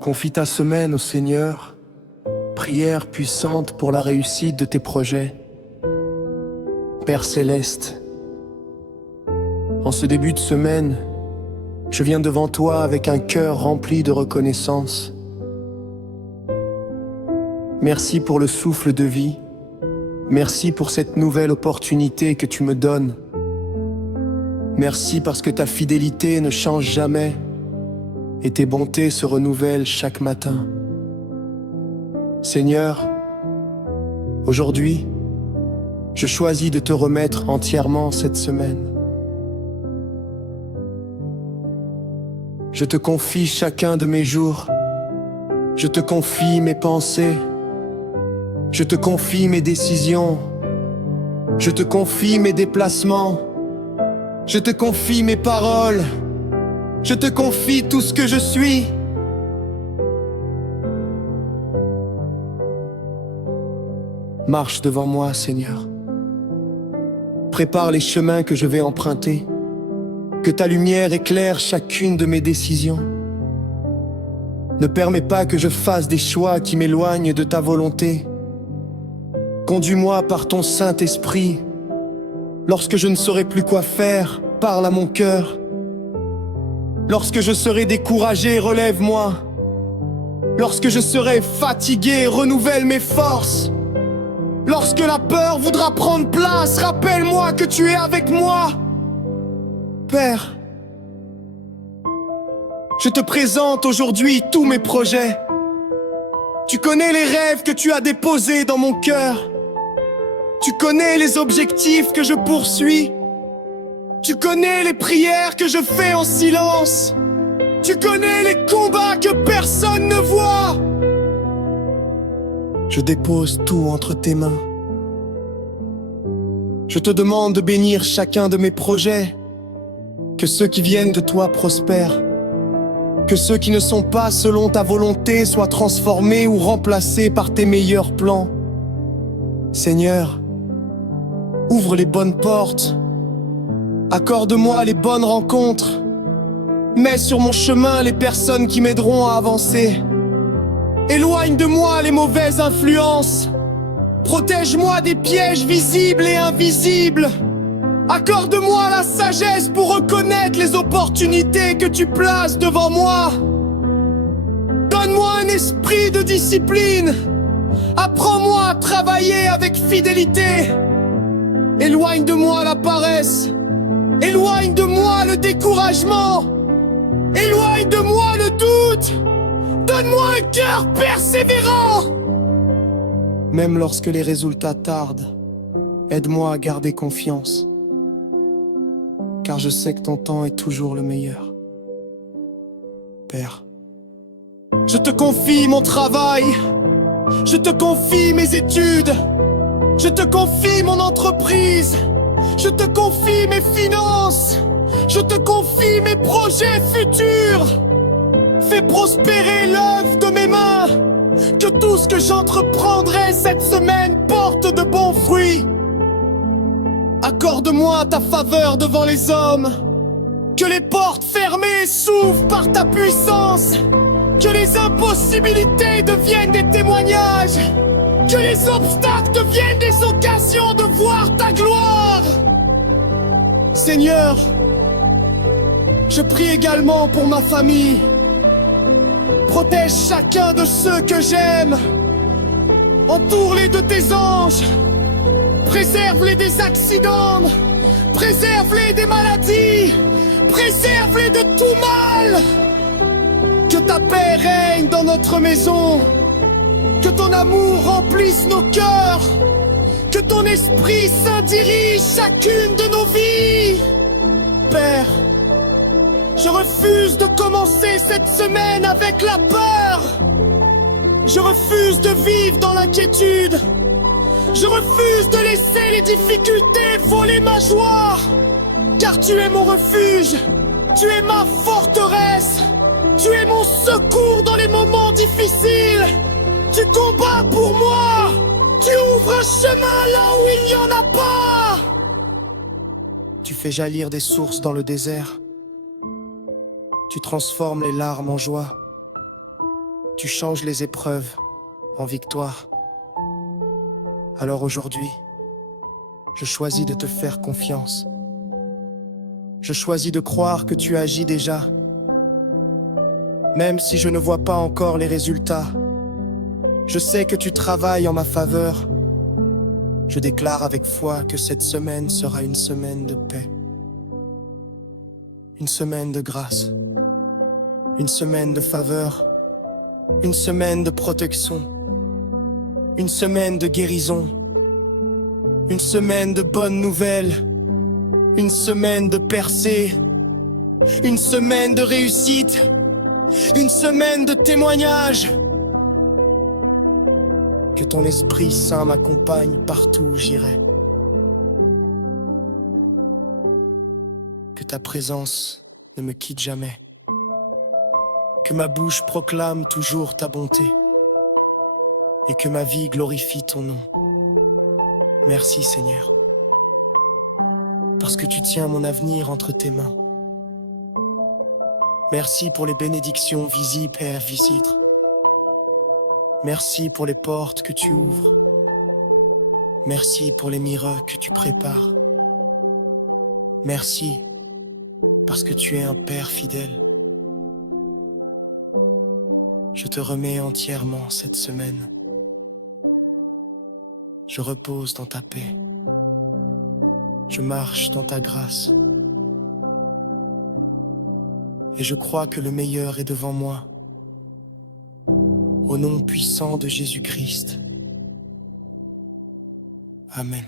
Confie ta semaine au Seigneur, prière puissante pour la réussite de tes projets. Père Céleste, en ce début de semaine, je viens devant toi avec un cœur rempli de reconnaissance. Merci pour le souffle de vie. Merci pour cette nouvelle opportunité que tu me donnes. Merci parce que ta fidélité ne change jamais et tes bontés se renouvellent chaque matin. Seigneur, aujourd'hui, je choisis de te remettre entièrement cette semaine. Je te confie chacun de mes jours. Je te confie mes pensées. Je te confie mes décisions. Je te confie mes déplacements. Je te confie mes paroles. Je te confie tout ce que je suis. Marche devant moi, Seigneur. Prépare les chemins que je vais emprunter. Que ta lumière éclaire chacune de mes décisions. Ne permets pas que je fasse des choix qui m'éloignent de ta volonté. Conduis-moi par ton Saint-Esprit. Lorsque je ne saurai plus quoi faire, parle à mon cœur. Lorsque je serai découragé, relève-moi. Lorsque je serai fatigué, renouvelle mes forces. Lorsque la peur voudra prendre place, rappelle-moi que tu es avec moi. Père, je te présente aujourd'hui tous mes projets. Tu connais les rêves que tu as déposés dans mon cœur. Tu connais les objectifs que je poursuis. Tu connais les prières que je fais en silence. Tu connais les combats que personne ne voit. Je dépose tout entre tes mains. Je te demande de bénir chacun de mes projets. Que ceux qui viennent de toi prospèrent. Que ceux qui ne sont pas selon ta volonté soient transformés ou remplacés par tes meilleurs plans. Seigneur, ouvre les bonnes portes. Accorde-moi les bonnes rencontres. Mets sur mon chemin les personnes qui m'aideront à avancer. Éloigne de moi les mauvaises influences. Protège-moi des pièges visibles et invisibles. Accorde-moi la sagesse pour reconnaître les opportunités que tu places devant moi. Donne-moi un esprit de discipline. Apprends-moi à travailler avec fidélité. Éloigne de moi la paresse. Éloigne de moi le découragement. Éloigne de moi le doute. Donne-moi un cœur persévérant. Même lorsque les résultats tardent, aide-moi à garder confiance. Car je sais que ton temps est toujours le meilleur. Père, je te confie mon travail. Je te confie mes études. Je te confie mon entreprise. Je te confie mes finances. Je te confie mes projets futurs. Fais prospérer l'œuvre de mes mains. Que tout ce que j'entreprendrai cette semaine porte de bons fruits. Accorde-moi ta faveur devant les hommes. Que les portes fermées s'ouvrent par ta puissance. Que les impossibilités deviennent des témoignages. Que les obstacles deviennent des occasions de voir ta gloire. Seigneur, je prie également pour ma famille. Protège chacun de ceux que j'aime. Entoure-les de tes anges. Préserve-les des accidents. Préserve-les des maladies. Préserve-les de tout mal. Que ta paix règne dans notre maison. Que ton amour remplisse nos cœurs. Que ton Esprit Saint dirige chacune de nos vies. Père, je refuse de commencer cette semaine avec la peur. Je refuse de vivre dans l'inquiétude. Je refuse de laisser les difficultés voler ma joie. Car tu es mon refuge. Tu es ma forteresse. Tu es mon secours dans les moments difficiles. Tu combats pour moi. Tu ouvres un chemin là où il n'y en a pas. Tu fais jaillir des sources dans le désert. Tu transformes les larmes en joie. tu changes les épreuves en victoire. Alors aujourd'hui, je choisis de te faire confiance. Je choisis de croire que tu agis déjà. Même si je ne vois pas encore les résultats, je sais que tu travailles en ma faveur. Je déclare avec foi que cette semaine sera une semaine de paix. Une semaine de grâce. Une semaine de faveur. Une semaine de protection. Une semaine de guérison. Une semaine de bonnes nouvelles. Une semaine de percée. Une semaine de réussite. Une semaine de témoignage. Que ton Esprit Saint m'accompagne partout où j'irai. Que ta présence ne me quitte jamais. Que ma bouche proclame toujours ta bonté. Et que ma vie glorifie ton nom. Merci Seigneur. Parce que tu tiens mon avenir entre tes mains. Merci pour les bénédictions visibles et invisibles. Merci pour les portes que tu ouvres. Merci pour les miracles que tu prépares. Merci parce que tu es un Père fidèle. Je te remets entièrement cette semaine. Je repose dans ta paix. Je marche dans ta grâce. Et je crois que le meilleur est devant moi. Au nom puissant de Jésus-Christ. Amen.